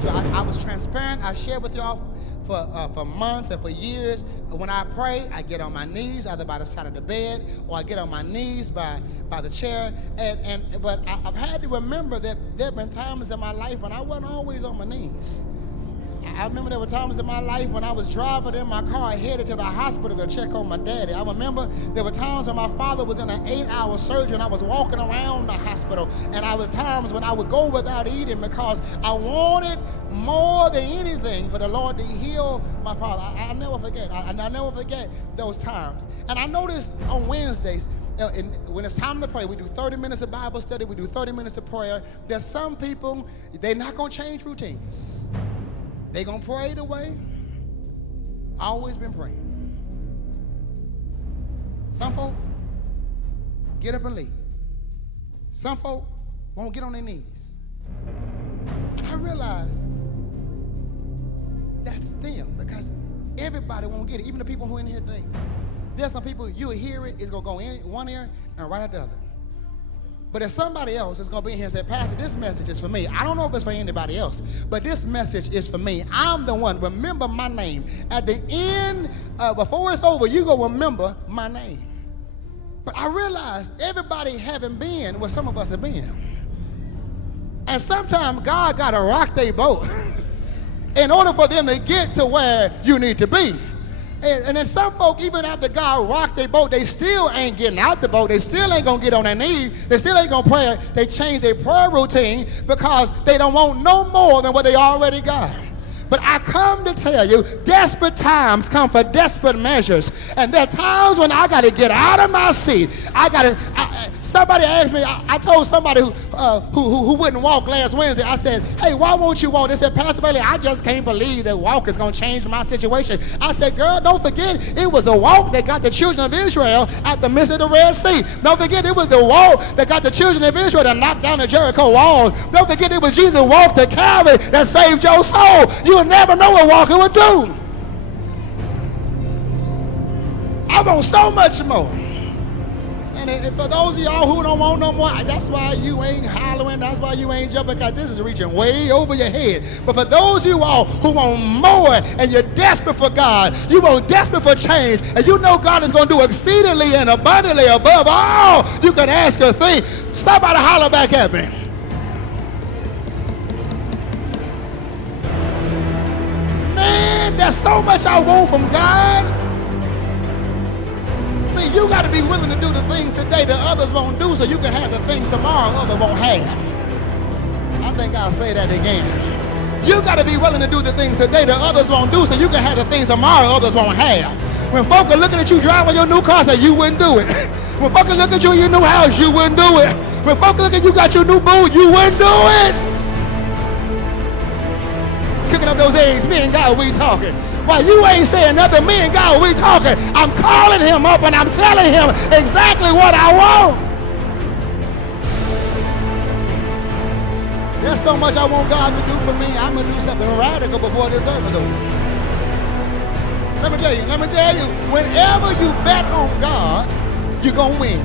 told you, I was transparent. I shared with y'all for months and for years. When I pray, I get on my knees, either by the side of the bed or I get on my knees by the chair. But I've had to remember that there have been times in my life when I wasn't always on my knees. I remember there were times in my life when I was driving in my car headed to the hospital to check on my daddy. I remember there were times when my father was in an 8-hour surgery and I was walking around the hospital, and I was times when I would go without eating because I wanted more than anything for the Lord to heal my father. I'll never forget. I'll never forget those times. And I noticed on Wednesdays, when it's time to pray, we do 30 minutes of Bible study, we do 30 minutes of prayer. There's some people, they're not going to change routines. They're going to pray the way I've always been praying. Some folk get up and leave. Some folk won't get on their knees. And I realize that's them, because everybody won't get it, even the people who are in here today. There's some people, you'll hear it, it's going to go in one ear and right out the other. But there's somebody else that's going to be in here and say, Pastor, this message is for me. I don't know if it's for anybody else, but this message is for me. I'm the one. Remember my name. At the end, before it's over, you're going to remember my name. But I realized everybody haven't been where some of us have been. And sometimes God got to rock their boat in order for them to get to where you need to be. And then some folk, even after God rocked their boat, they still ain't getting out the boat. They still ain't going to get on their knees. They still ain't going to pray. They change their prayer routine because they don't want no more than what they already got. But I come to tell you, desperate times come for desperate measures. And there are times when I got to get out of my seat. Somebody asked me, I told somebody who wouldn't walk last Wednesday, I said, hey, why won't you walk? They said, Pastor Bailey, I just can't believe that walk is going to change my situation. I said, girl, don't forget, it was a walk that got the children of Israel at the midst of the Red Sea. Don't forget, it was the walk that got the children of Israel to knock down the Jericho walls. Don't forget, it was Jesus' walk to Calvary that saved your soul. You'll never know what walking would do. I want so much more. And for those of y'all who don't want no more, that's why you ain't hollering, that's why you ain't jumping, because this is reaching way over your head. But for those of you all who want more and you're desperate for God, you want desperate for change, and you know God is going to do exceedingly and abundantly above all you can ask or think, somebody holler back at me. Man, there's so much I want from God. See, you got to be willing to do the things today that others won't do so you can have the things tomorrow others won't have. I think I'll say that again. You got to be willing to do the things today that others won't do so you can have the things tomorrow others won't have. When folk are looking at you driving your new car, say you wouldn't do it. When folk are looking at you in your new house, you wouldn't do it. When folk are looking at you got your new boo, you wouldn't do it. Cooking up those eggs, me and God, we talking. While you ain't saying nothing, me and God, we talking. I'm calling him up and I'm telling him exactly what I want. There's so much I want God to do for me. I'm going to do something radical before this service is over. Let me tell you, whenever you bet on God, you're going to win.